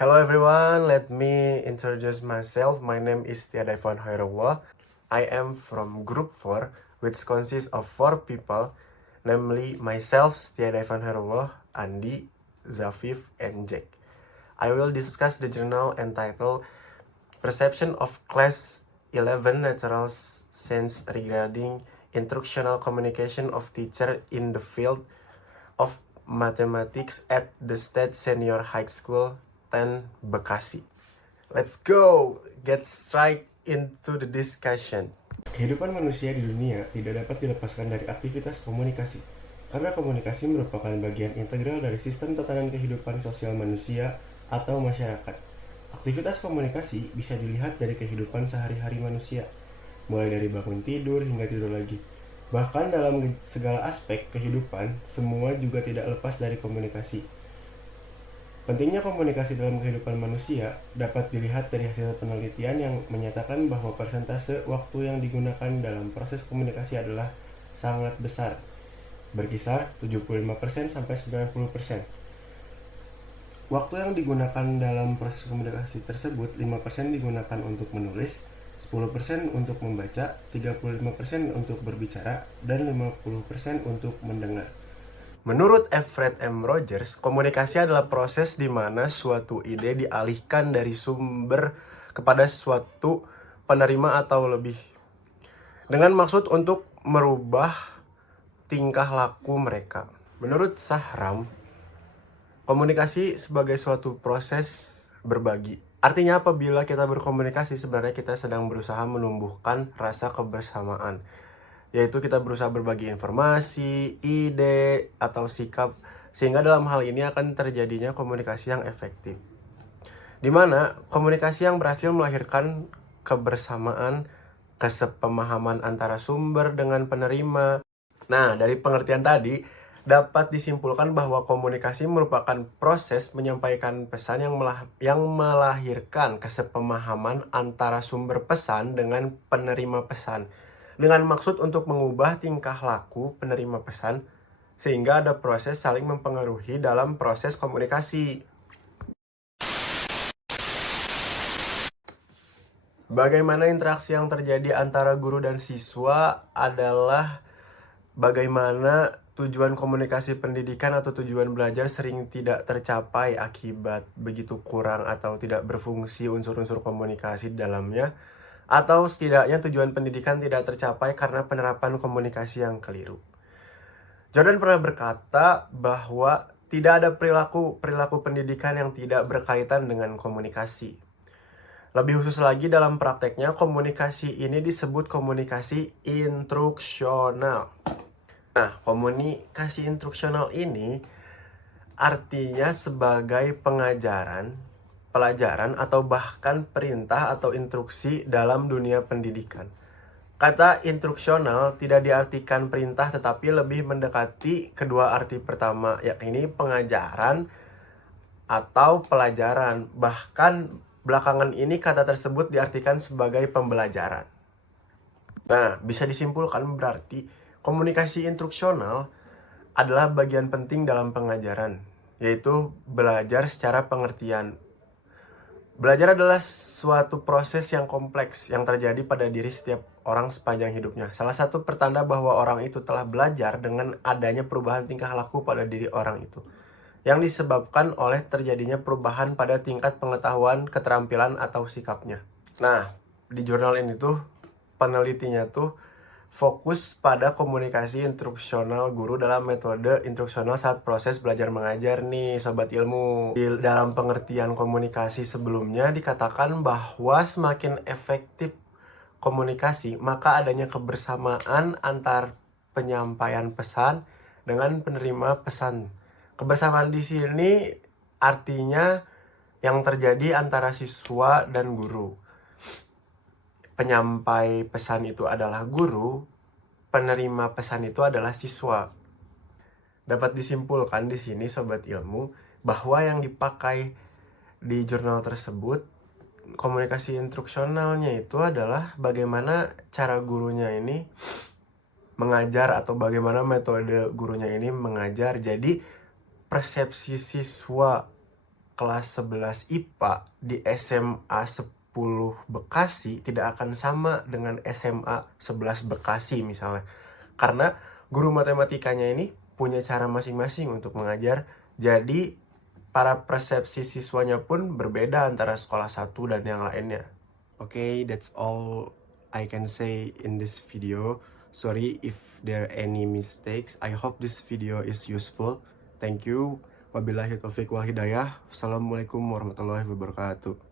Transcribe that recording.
Hello everyone, let me introduce myself. My name is Tiadaifan Hairullah. I am from Group 4, which consists of 4 people, namely myself, Tiadaifan Hairullah, Andi, Zafif, and Jack. I will discuss the journal entitled Perception of Class 11 Natural Science regarding instructional communication of teacher in the field of mathematics at the State Senior High School 10 Bekasi. Let's go, get straight into the discussion. Kehidupan manusia di dunia tidak dapat dilepaskan dari aktivitas komunikasi, karena komunikasi merupakan bagian integral dari sistem tatanan kehidupan sosial manusia atau masyarakat. Aktivitas komunikasi bisa dilihat dari kehidupan sehari-hari manusia, mulai dari bangun tidur hingga tidur lagi. Bahkan dalam segala aspek kehidupan, semua juga tidak lepas dari komunikasi. Pentingnya komunikasi dalam kehidupan manusia dapat dilihat dari hasil penelitian yang menyatakan bahwa persentase waktu yang digunakan dalam proses komunikasi adalah sangat besar, berkisar 75% sampai 90%. Waktu yang digunakan dalam proses komunikasi tersebut 5% digunakan untuk menulis, 10% untuk membaca, 35% untuk berbicara, dan 50% untuk mendengar. Menurut Alfred M. Rogers, komunikasi adalah proses di mana suatu ide dialihkan dari sumber kepada suatu penerima atau lebih, dengan maksud untuk merubah tingkah laku mereka. Menurut Shahram, komunikasi sebagai suatu proses berbagi. Artinya apabila kita berkomunikasi, sebenarnya kita sedang berusaha menumbuhkan rasa kebersamaan, yaitu kita berusaha berbagi informasi, ide, atau sikap, sehingga dalam hal ini akan terjadinya komunikasi yang efektif. Di mana komunikasi yang berhasil melahirkan kebersamaan, kesepemahaman antara sumber dengan penerima. Nah, dari pengertian tadi, dapat disimpulkan bahwa komunikasi merupakan proses menyampaikan pesan yang melahirkan kesepemahaman antara sumber pesan dengan penerima pesan, dengan maksud untuk mengubah tingkah laku penerima pesan, sehingga ada proses saling mempengaruhi dalam proses komunikasi. Bagaimana interaksi yang terjadi antara guru dan siswa adalah bagaimana tujuan komunikasi pendidikan atau tujuan belajar sering tidak tercapai akibat begitu kurang atau tidak berfungsi unsur-unsur komunikasi di dalamnya, atau setidaknya tujuan pendidikan tidak tercapai karena penerapan komunikasi yang keliru. Jordan pernah berkata bahwa tidak ada perilaku pendidikan yang tidak berkaitan dengan komunikasi. Lebih khusus lagi dalam prakteknya, komunikasi ini disebut komunikasi instruksional. Nah, komunikasi instruksional ini artinya sebagai pengajaran, pelajaran, atau bahkan perintah atau instruksi dalam dunia pendidikan. Kata instruksional tidak diartikan perintah, tetapi lebih mendekati kedua arti pertama, yakni pengajaran atau pelajaran. Bahkan belakangan ini kata tersebut diartikan sebagai pembelajaran. Nah, bisa disimpulkan berarti komunikasi instruksional adalah bagian penting dalam pengajaran, yaitu belajar secara pengertian. Belajar adalah suatu proses yang kompleks yang terjadi pada diri setiap orang sepanjang hidupnya. Salah satu pertanda bahwa orang itu telah belajar dengan adanya perubahan tingkah laku pada diri orang itu, yang disebabkan oleh terjadinya perubahan pada tingkat pengetahuan, keterampilan, atau sikapnya. Nah, di jurnal ini tuh penelitinya tuh fokus pada komunikasi instruksional guru dalam metode instruksional saat proses belajar mengajar nih sobat ilmu. Di dalam pengertian komunikasi sebelumnya dikatakan bahwa semakin efektif komunikasi, maka adanya kebersamaan antar penyampaian pesan dengan penerima pesan. Kebersamaan di sini artinya yang terjadi antara siswa dan guru. Penyampai pesan itu adalah guru, penerima pesan itu adalah siswa. Dapat disimpulkan di sini sobat ilmu bahwa yang dipakai di jurnal tersebut, komunikasi instruksionalnya itu adalah bagaimana cara gurunya ini mengajar atau bagaimana metode gurunya ini mengajar. Jadi persepsi siswa kelas 11 IPA di SMA 10 Bekasi tidak akan sama dengan SMA 11 Bekasi misalnya. Karena guru matematikanya ini punya cara masing-masing untuk mengajar. Jadi para persepsi siswanya pun berbeda antara sekolah satu dan yang lainnya. Okay, that's all I can say in this video. Sorry if there are any mistakes. I hope this video is useful. Thank you. Wabillahi taufiq wal hidayah. Wassalamualaikum warahmatullahi wabarakatuh.